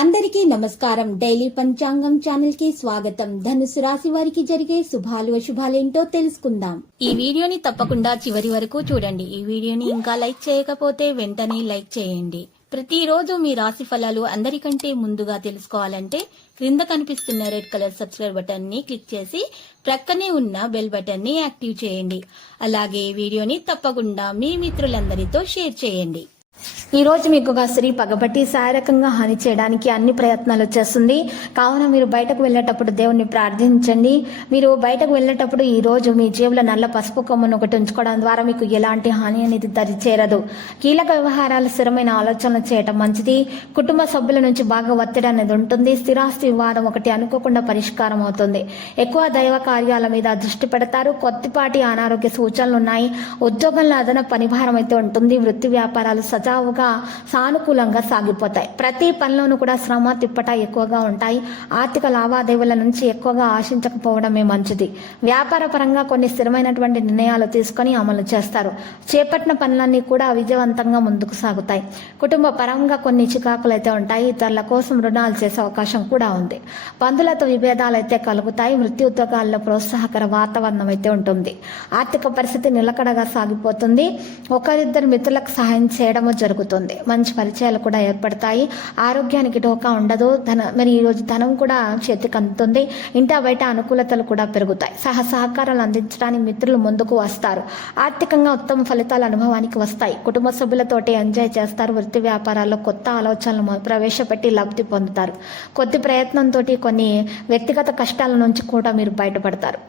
అందరికీ నమస్కారం. డైలీ పంచాంగం ఛానల్ కి స్వాగతం. ధనుసు రాశి వారికి జరిగే శుభాలు అశుభాలేంటో తెలుసుకుందాం. ఈ వీడియోని తప్పకుండా చివరి వరకు చూడండి. ఈ వీడియోని ఇంకా లైక్ చేయకపోతే వెంటనే లైక్ చేయండి. ప్రతిరోజు మీ రాశి ఫలాలు అందరికంటే ముందుగా తెలుసుకోవాలంటే క్రింద కనిపిస్తున్న రెడ్ కలర్ సబ్స్క్రైబ్ బటన్ ని క్లిక్ చేసి ప్రక్కనే ఉన్న బెల్ బటన్ ని యాక్టివ్ చేయండి. అలాగే వీడియోని తప్పకుండా మీ మిత్రులందరితో షేర్ చేయండి. ఈ రోజు మీకు ఒక స్త్రీ పగబట్టి శారీరకంగా హాని చేయడానికి అన్ని ప్రయత్నాలు చేస్తుంది. కావున మీరు బయటకు వెళ్ళేటప్పుడు దేవుణ్ణి ప్రార్థించండి. మీరు బయటకు వెళ్ళేటప్పుడు ఈ రోజు మీ జేబులో నల్ల పసుపు కొమ్మను ఒకటి ఉంచుకోవడం ద్వారా మీకు ఎలాంటి హాని అనేది దరిచేరదు. కీలక వ్యవహారాలు స్థిరమైన ఆలోచనలు చేయటం మంచిది. కుటుంబ సభ్యుల నుంచి బాగా ఒత్తిడి అనేది ఉంటుంది. స్థిరాస్తి వివాదం ఒకటి అనుకోకుండా పరిష్కారం అవుతుంది. ఎక్కువ దైవ కార్యాల మీద దృష్టి పెడతారు. కొద్దిపాటి అనారోగ్య సూచనలు ఉన్నాయి. ఉద్యోగంలో అదనపు పనిభారం అయితే ఉంటుంది. వృత్తి వ్యాపారాలు సజావుగా సానుకూలంగా సాగిపోతాయి. ప్రతి పనిలోనూ కూడా శ్రమ తిప్పట ఎక్కువగా ఉంటాయి. ఆర్థిక లావాదేవీల నుంచి ఎక్కువగా ఆశించకపోవడమే మంచిది. వ్యాపార పరంగా కొన్ని స్థిరమైనటువంటి నిర్ణయాలు తీసుకొని అమలు చేస్తారు. చేపట్టిన పనులన్నీ కూడా విజయవంతంగా ముందుకు సాగుతాయి. కుటుంబ పరంగా కొన్ని చికాకులు అయితే ఉంటాయి. ఇతరుల కోసం రుణాలు చేసే అవకాశం కూడా ఉంది. బంధువులతో విభేదాలు అయితే కలుగుతాయి. వృత్తి ఉద్యోగాల్లో ప్రోత్సాహకర వాతావరణం అయితే ఉంటుంది. ఆర్థిక పరిస్థితి నిలకడగా సాగిపోతుంది. ఒకరిద్దరు మిత్రులకు సహాయం చేయడము జరుగుతుంది. మంచి పరిచయాలు కూడా ఏర్పడతాయి. ఆరోగ్యానికి ఢోకా ఉండదు. మరి ఈ రోజు ధనం కూడా చేతికి అందుతుంది. ఇంటా బయట అనుకూలతలు కూడా పెరుగుతాయి. సహకారాలు అందించడానికి మిత్రులు ముందుకు వస్తారు. ఆర్థికంగా ఉత్తమ ఫలితాలు అనుభవానికి వస్తాయి. కుటుంబ సభ్యులతోటి ఎంజాయ్ చేస్తారు. వృత్తి వ్యాపారాల్లో కొత్త ఆలోచనలు ప్రవేశపెట్టి లబ్ధి పొందుతారు. కొద్ది ప్రయత్నంతో కొన్ని వ్యక్తిగత కష్టాల నుంచి కూడా మీరు బయటపడతారు.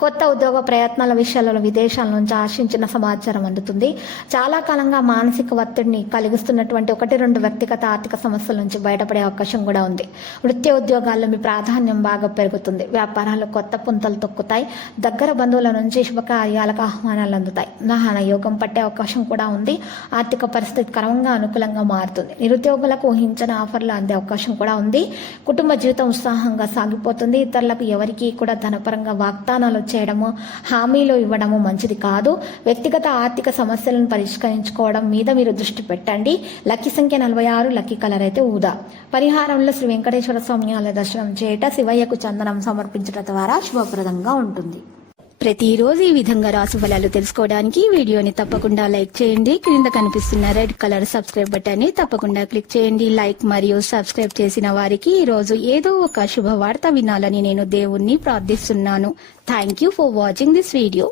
కొత్త ఉద్యోగ ప్రయత్నాల విషయాలలో విదేశాల నుంచి ఆశించిన సమాచారం అందుతుంది. చాలా కాలంగా మానసిక ఒత్తిడిని కలిగిస్తున్నటువంటి 1-2 వ్యక్తిగత ఆర్థిక సమస్యల నుంచి బయటపడే అవకాశం కూడా ఉంది. వృత్తి ఉద్యోగాల్లో మీ ప్రాధాన్యం బాగా పెరుగుతుంది. వ్యాపారాలు కొత్త పుంతలు తొక్కుతాయి. దగ్గర బంధువుల నుంచి శుభకార్యాలకు ఆహ్వానాలు అందుతాయి. వాహన యోగం పట్టే అవకాశం కూడా ఉంది. ఆర్థిక పరిస్థితి క్రమంగా అనుకూలంగా మారుతుంది. నిరుద్యోగులకు ఊహించిన ఆఫర్లు అందే అవకాశం కూడా ఉంది. కుటుంబ జీవితం ఉత్సాహంగా సాగిపోతుంది. ఇతరులకు ఎవరికి కూడా ధనపరంగా వాగ్దానాలు చేయడము, హామీలు ఇవ్వడము మంచిది కాదు. వ్యక్తిగత ఆర్థిక సమస్యలను పరిష్కరించుకోవడం మీద మీరు దృష్టి పెట్టండి. లక్కీ సంఖ్య 46. లక్కీ కలర్ అయితే ఊదా. పరిహారంలో శ్రీ వెంకటేశ్వర స్వామి ఆలయ దర్శనం చేయట, శివయ్యకు చందనం సమర్పించడం ద్వారా శుభప్రదంగా ఉంటుంది. ప్రతిరోజు ఈ విధంగా రాశి ఫలాలు తెలుసుకోవడానికి వీడియోని తప్పకుండా లైక్ చేయండి. క్రింద కనిపిస్తున్న రెడ్ కలర్ సబ్స్క్రైబ్ బటన్ ని తప్పకుండా క్లిక్ చేయండి. లైక్ మరియు సబ్స్క్రైబ్ చేసిన వారికి ఈ రోజు ఏదో ఒక శుభవార్త వినాలని నేను దేవుణ్ణి ప్రార్థిస్తున్నాను. Thank you for watching this video.